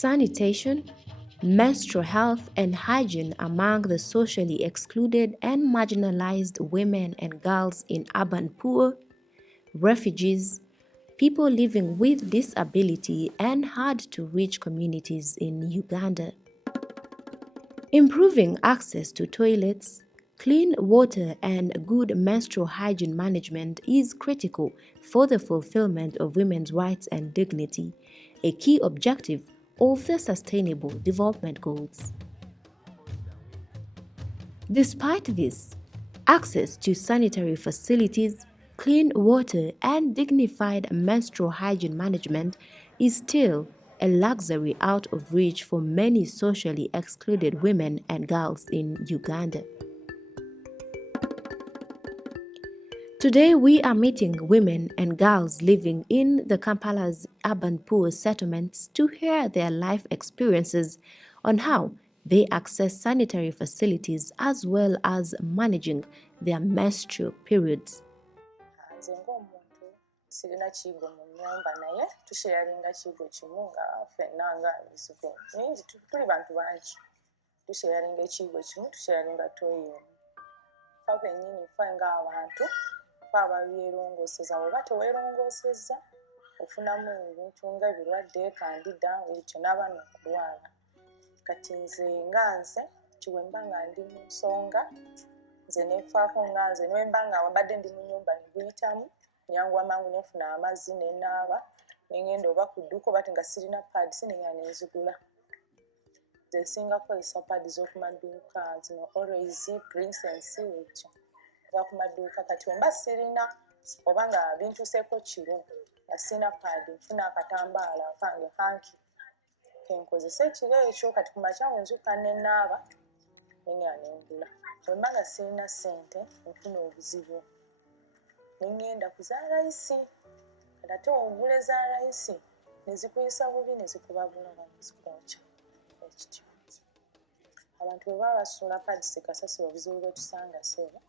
Sanitation, menstrual health and hygiene among the socially excluded and marginalized women and girls in urban poor, refugees, people living with disability and hard-to-reach communities in Uganda. Improving access to toilets, clean water and good menstrual hygiene management is critical for the fulfillment of women's rights and dignity, a key objective of the Sustainable Development Goals. Despite this, access to sanitary facilities, clean water and dignified menstrual hygiene management is still a luxury out of reach for many socially excluded women and girls in Uganda. Today we are meeting women and girls living in the Kampala's urban poor settlements to hear their life experiences on how they access sanitary facilities as well as managing their menstrual periods. Sirina kigo mu nyumba naye tusharinga kigo kimu nga ffenna nga ebisugo mingi tuli bantu bangi tusharinga ekigo kimu tusharinga toyi fa bennyini fa nga abantu fa ababyerongoseza oba teweerongoseza ofunamu ebintu nga ebirwadde kandida ekyo n'abaana okulwala kati nze nga nze kiwemba nga ndi mu nsonga nze neefaako nga nze niwemba nga wabadde ndi mu nyumba neguyitamu nyangwa mangu nefuna amazzi nenaaba nengenda oba ku dduuka oba nga sirina pads nengenda nenzigula nze singa kozesa pads z'okumaduuka zino always princess ekyo z'okumaduuka kati wemba sirina oba nga bintuuseeko kiro nga sirina pad nfuna akatambaala kange hanki kenkozesa ekiro ekyo kati kumakya wenzuka nenaaba nengenda nengula wemba nga sirina ssente nfuna obuzibu nengenda kuzaala isi ate ogula ezaala isi nezikuyisa bubi nezikuba bulala nezikwokya ekityo abantu bwe baba basula padisi kasasiro obuzibu bwe tusanga seeba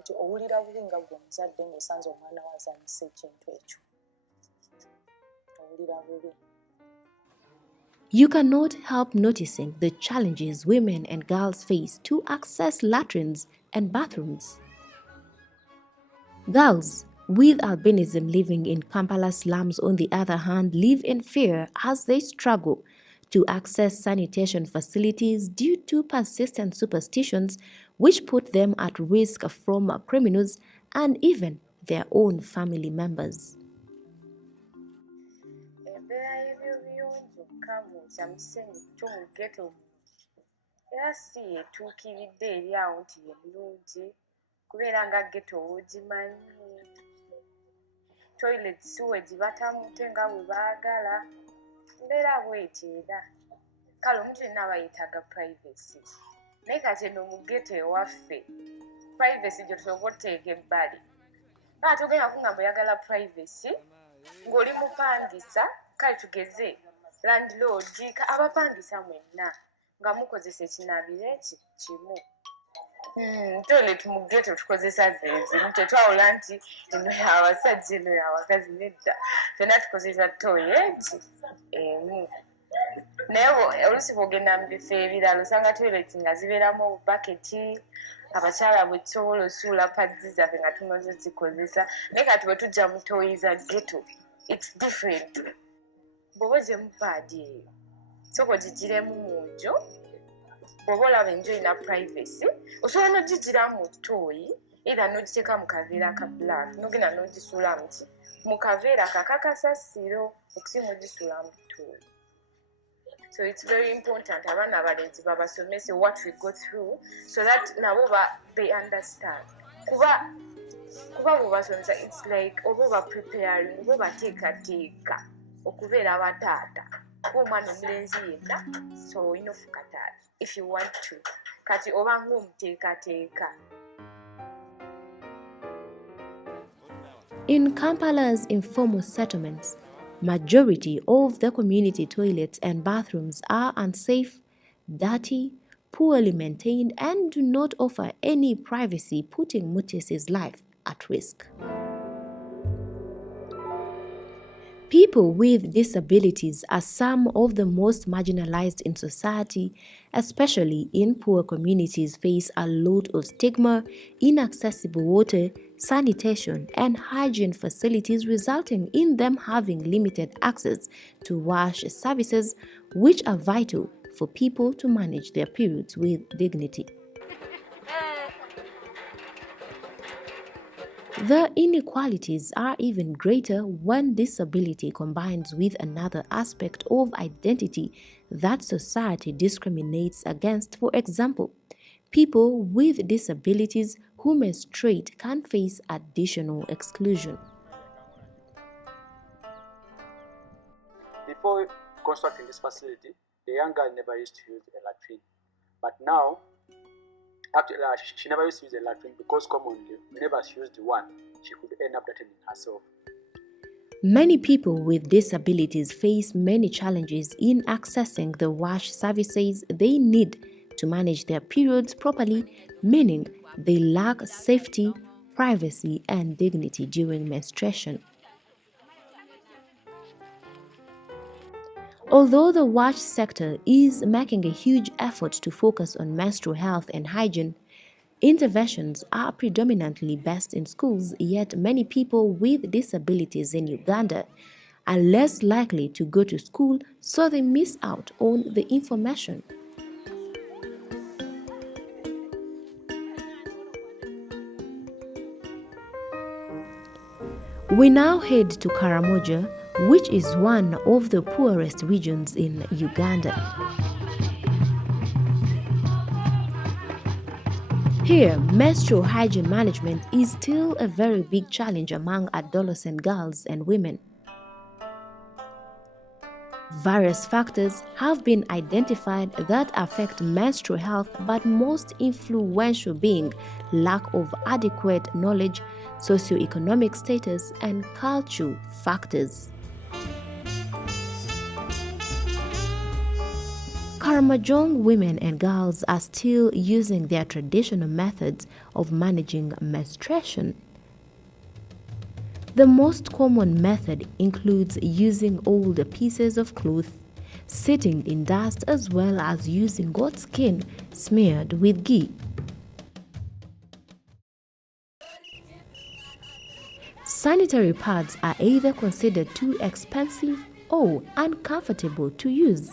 nti owulira bubi nga gwe omuzadde ng'osanze omwana wazanyisa ekintu ekyo owulira bubi. You cannot help noticing the challenges women and girls face to access latrines and bathrooms. Girls with albinism living in Kampala slums, on the other hand, live in fear as they struggle to access sanitation facilities due to persistent superstitions which put them at risk from criminals and even their own family members. Kubeera nga ghetto wogimanyi toilet sewage batamute nga bwe baagala mbeera bwetyo era kale omuntu yenna aba yeetaaga privacy naye kati eno mu ghetto ewaffe privacy gye tusobola oteeka ebbali kale togenda kungamba oyagala privacy ng'oli mupangisa kale tugeze landlord abapangisa mwenna nga mukozesa ekinaabiro eki kimu toilet mu ghetto tukozesa zeezimu tetwawula nti eno yabasajja eno yabakazi nedda fena tukozesa toilet emu naye oluusi bw'ogenda mu bifo ebirala osanga toilet nga zibeeramu obubaketi abakyala bwe tusobola osuula padzi zaffe nga tumaze zikozesa naye kati bwe tujja mu toyi za ghetto its different bw'oba ogyemu paadi eyo soka ogigiremu mu nju bw'oba olaba enju erina privacy osobola n'ogigira mu ttooyi era n'ogiteeka mu kaveera ka black n'ogenda n'ogisuula mu kaveera kakakasasiro okusinga ogisuula mu ttooyi. So it's very important abaana abalenzi babasomese what we go through so that nabo they understand kuba bw'obasomesa it's like oba oba preparing oba obateekateeka okubeera abataata kuba omwana omulenzi yenna so olina ofuuka taata if you want to kati oba ng'omuteekateeka. In Kampala's informal settlements, majority of the community toilets and bathrooms are unsafe, dirty, poorly maintained, and do not offer any privacy, putting Mutis's life at risk. People with disabilities are some of the most marginalized in society, especially in poor communities face a lot of stigma, inaccessible water, sanitation, and hygiene facilities resulting in them having limited access to wash services which are vital for people to manage their periods with dignity. The inequalities are even greater when disability combines with another aspect of identity that society discriminates against. For example, people with disabilities who menstruate can face additional exclusion. Before constructing this facility, the young girl never used to use a latrine. But now, actually, she never used to use a latrine because commonly, whenever she used one, she could end up dirtying herself. Many people with disabilities face many challenges in accessing the wash services they need to manage their periods properly, meaning they lack safety, privacy, and dignity during menstruation. Although the wash sector is making a huge effort to focus on menstrual health and hygiene, interventions are predominantly based in schools, yet many people with disabilities in Uganda are less likely to go to school, so they miss out on the information. We now head to Karamoja, which is one of the poorest regions in Uganda. Here, menstrual hygiene management is still a very big challenge among adolescent girls and women. Various factors have been identified that affect menstrual health, but most influential being lack of adequate knowledge, socioeconomic status, and cultural factors. Karamojong women and girls are still using their traditional methods of managing menstruation. The most common method includes using old pieces of cloth, sitting in dust, as well as using goat skin smeared with ghee. Sanitary pads are either considered too expensive or uncomfortable to use.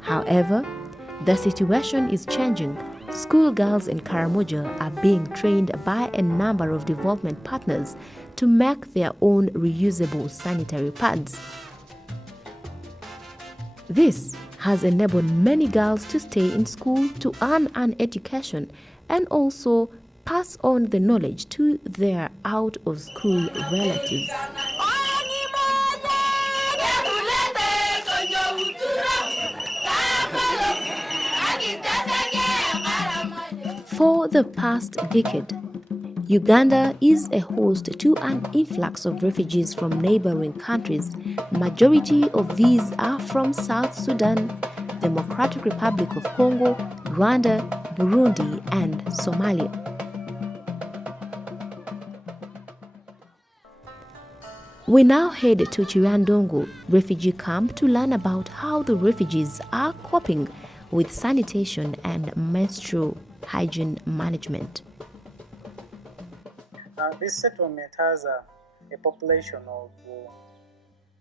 However, the situation is changing. Schoolgirls in Karamoja are being trained by a number of development partners to make their own reusable sanitary pads. This has enabled many girls to stay in school to earn an education and also pass on the knowledge to their out-of-school relatives. For the past decade, Uganda is a host to an influx of refugees from neighboring countries. Majority of these are from South Sudan, Democratic Republic of Congo, Rwanda, Burundi, and Somalia. We now head to Chirandongo refugee camp to learn about how the refugees are coping with sanitation and menstrual hygiene management. This settlement has a population of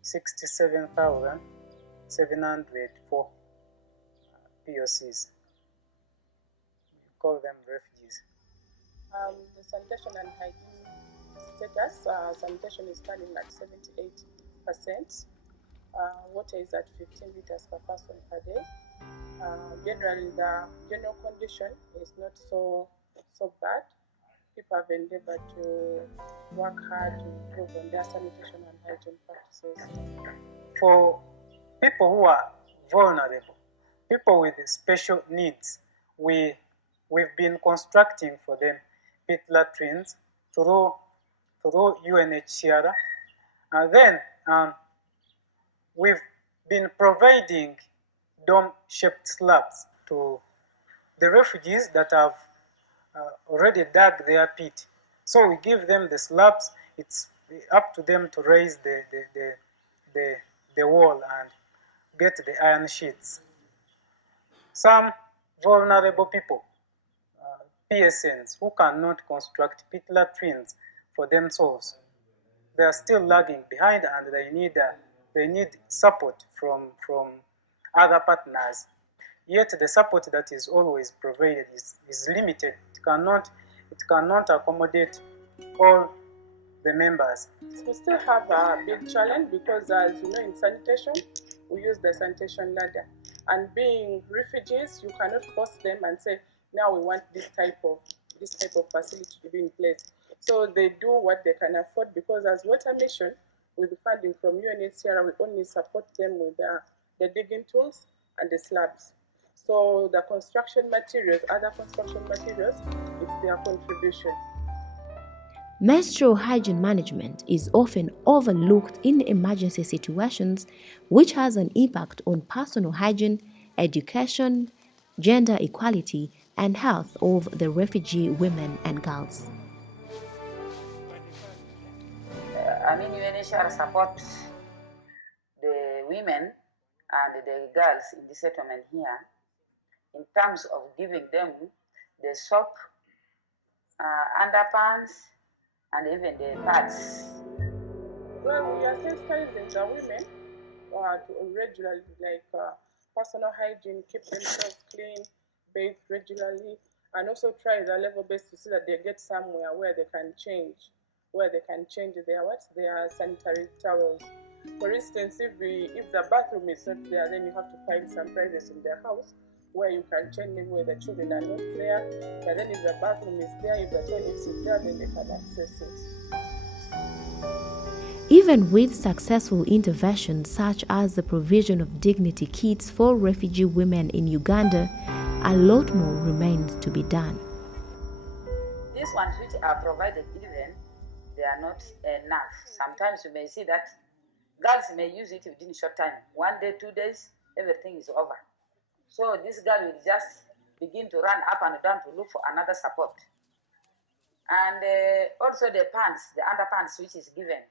67,704 POCs. We call them refugees. The sanitation and hygiene status, sanitation is standing at 78%. Water is at 15 liters per person per day. Generally, the general condition is not so bad. People have endeavored to work hard to improve on their sanitation and hygiene practices. For people who are vulnerable, people with special needs, we've been constructing for them pit latrines through UNHCR. And then we've been providing dome-shaped slabs to the refugees that have already dug their pit. So we give them the slabs. It's up to them to raise the wall and get the iron sheets. Some vulnerable people, PSNs, who cannot construct pit latrines for themselves, they are still lagging behind, and they need support from other partners. Yet the support that is always provided is limited. It cannot accommodate all the members. We still have a big challenge because, as you know, in sanitation, we use the sanitation ladder. And being refugees, you cannot force them and say, now we want this type of facility to be in place. So they do what they can afford, because as Water Mission, with the funding from UNHCR, we only support them with the digging tools and the slabs. So the construction materials, other construction materials, it's their contribution. Menstrual hygiene management is often overlooked in emergency situations, which has an impact on personal hygiene, education, gender equality, and health of the refugee women and girls. UNHCR supports the women and the girls in the settlement here in terms of giving them the soap, underpants, and even the pads. Well, we are sensitizing the women to regularly, like personal hygiene, keep themselves clean, bathe regularly, and also try the level best to see that they get somewhere where they can change, their sanitary towels. For instance, if the bathroom is not there, then you have to find some privacy in their house where you can change, maybe where the children are not there. But then if the bathroom is there, if the toilet is there, then they can access it. Even with successful interventions such as the provision of dignity kits for refugee women in Uganda, a lot more remains to be done. These ones which are provided even, they are not enough. Sometimes you may see that girls may use it within a short time. 1 day, 2 days, everything is over. So this girl will just begin to run up and down to look for another support. And also the pants, the underpants which is given.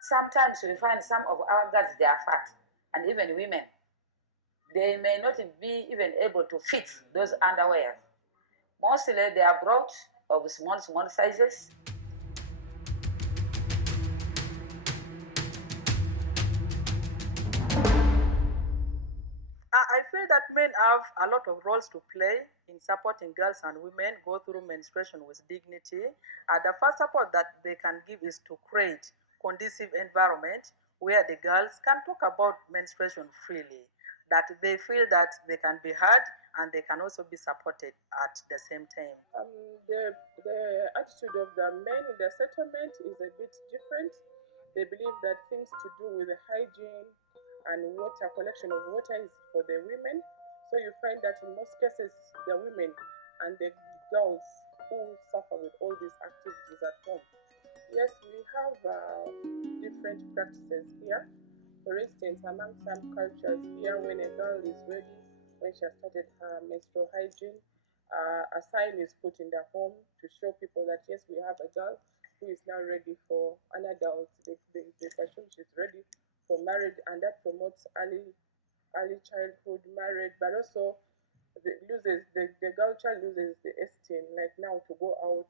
Sometimes we find some of our girls, they are fat, and even women, they may not be even able to fit those underwear. Mostly they are brought of small sizes. I feel that men have a lot of roles to play in supporting girls and women go through menstruation with dignity. The first support that they can give is to create conducive environment where the girls can talk about menstruation freely, that they feel that they can be heard and they can also be supported at the same time. The attitude of the men in the settlement is a bit different. They believe that things to do with the hygiene and water, collection of water, is for the women. So you find that in most cases, the women and the girls who suffer with all these activities at home. Yes, we have different practices here. For instance, among some cultures here, when a girl is ready, when she has started her menstrual hygiene, a sign is put in the home to show people that yes, we have a girl who is now ready for an adult. They assume she's ready for marriage, and that promotes early childhood marriage, but also the girl child loses the esteem, like now to go out,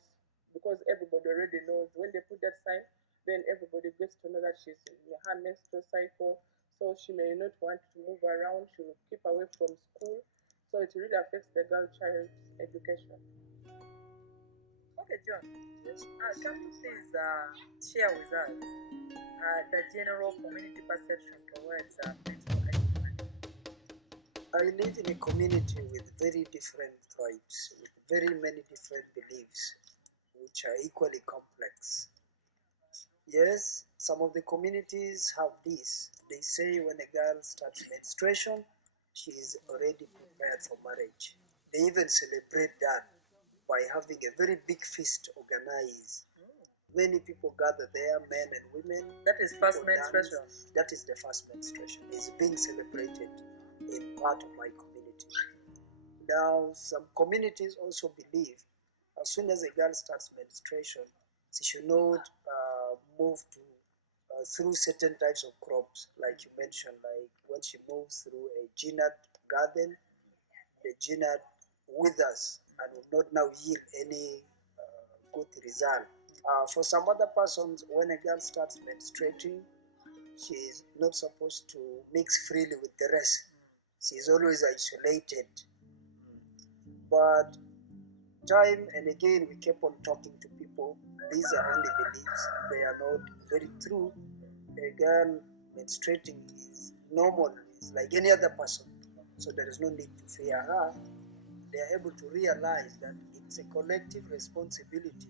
because everybody already knows when they put that sign, then everybody gets to know that she's in her menstrual cycle, so she may not want to move around, she will keep away from school, so it really affects the girl child's education. Okay, John, can you please share with us the general community perception towards menstrual hygiene? I live in a community with very different tribes, with very many different beliefs, which are equally complex. Yes, some of the communities have this. They say when a girl starts menstruation, she is already prepared for marriage. They even celebrate that by having a very big feast organized. Many people gather there, men and women. That is first menstruation. That is the first menstruation. It's being celebrated in part of my community. Now, some communities also believe as soon as a girl starts menstruation, she should not move to through certain types of crops, like you mentioned, like when she moves through a ginat garden, the ginat withers and will not now yield any good result. For some other persons, when a girl starts menstruating, she is not supposed to mix freely with the rest. She is always isolated. But time and again, we kept on talking to people. These are only beliefs. They are not very true. A girl menstruating is normal. It's like any other person. So there is no need to fear her. They are able to realize that it's a collective responsibility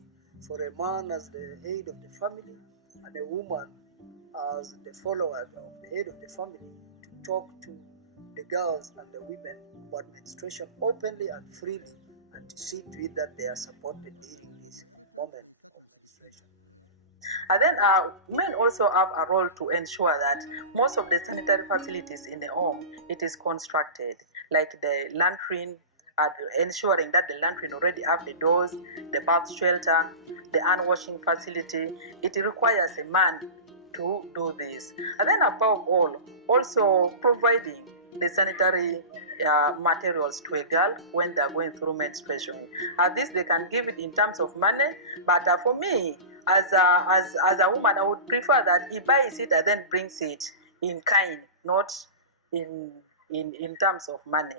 for a man as the head of the family and a woman as the follower of the head of the family to talk to the girls and the women about menstruation openly and freely, and to see to it that they are supported during this moment of menstruation. And then men also have a role to ensure that most of the sanitary facilities in the home, it is constructed, like the latrine, ensuring that the latrine already have the doors, the bath shelter, the hand washing facility. It requires a man to do this. And then above all, also providing the sanitary materials to a girl when they're going through menstruation. This they can give it in terms of money, but for me, as a woman, I would prefer that he buys it and then brings it in kind, not in terms of money.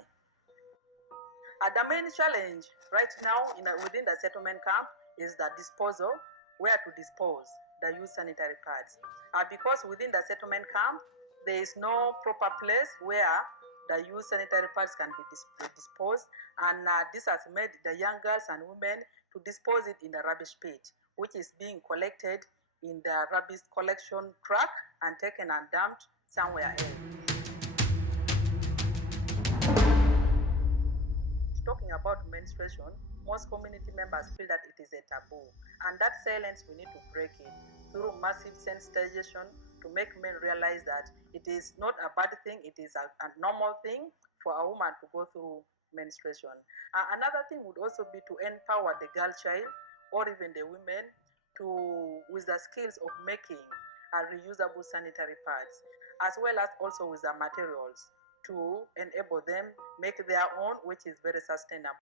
The main challenge right now within the settlement camp is the disposal, where to dispose the used sanitary pads. Because within the settlement camp, there is no proper place where the used sanitary pads can be disposed, and this has made the young girls and women to dispose it in the rubbish pit, which is being collected in the rubbish collection truck and taken and dumped somewhere else. Talking about menstruation, most community members feel that it is a taboo, and that silence we need to break it through massive sensitization to make men realize that it is not a bad thing, it is a normal thing for a woman to go through menstruation. Another thing would also be to empower the girl child or even the women with the skills of making reusable sanitary pads, as well as also with the materials to enable them make their own, which is very sustainable.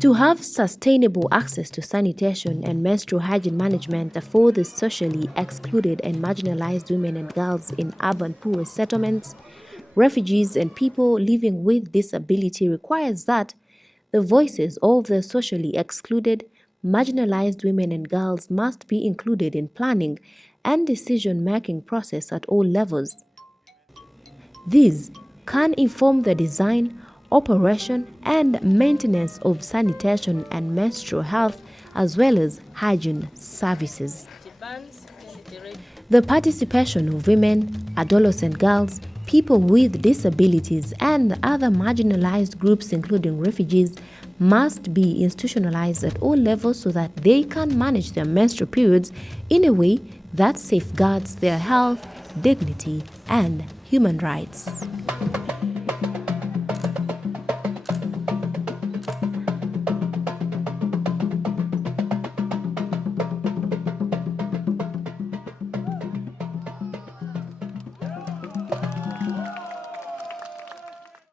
To have sustainable access to sanitation and menstrual hygiene management for the socially excluded and marginalized women and girls in urban poor settlements, refugees and people living with disability requires that the voices of the socially excluded, marginalized women and girls must be included in planning and decision-making process at all levels. These can inform the design, operation, and maintenance of sanitation and menstrual health as well as hygiene services. The participation of women, adolescent girls, people with disabilities, and other marginalized groups including refugees must be institutionalized at all levels so that they can manage their menstrual periods in a way that safeguards their health, dignity, and human rights.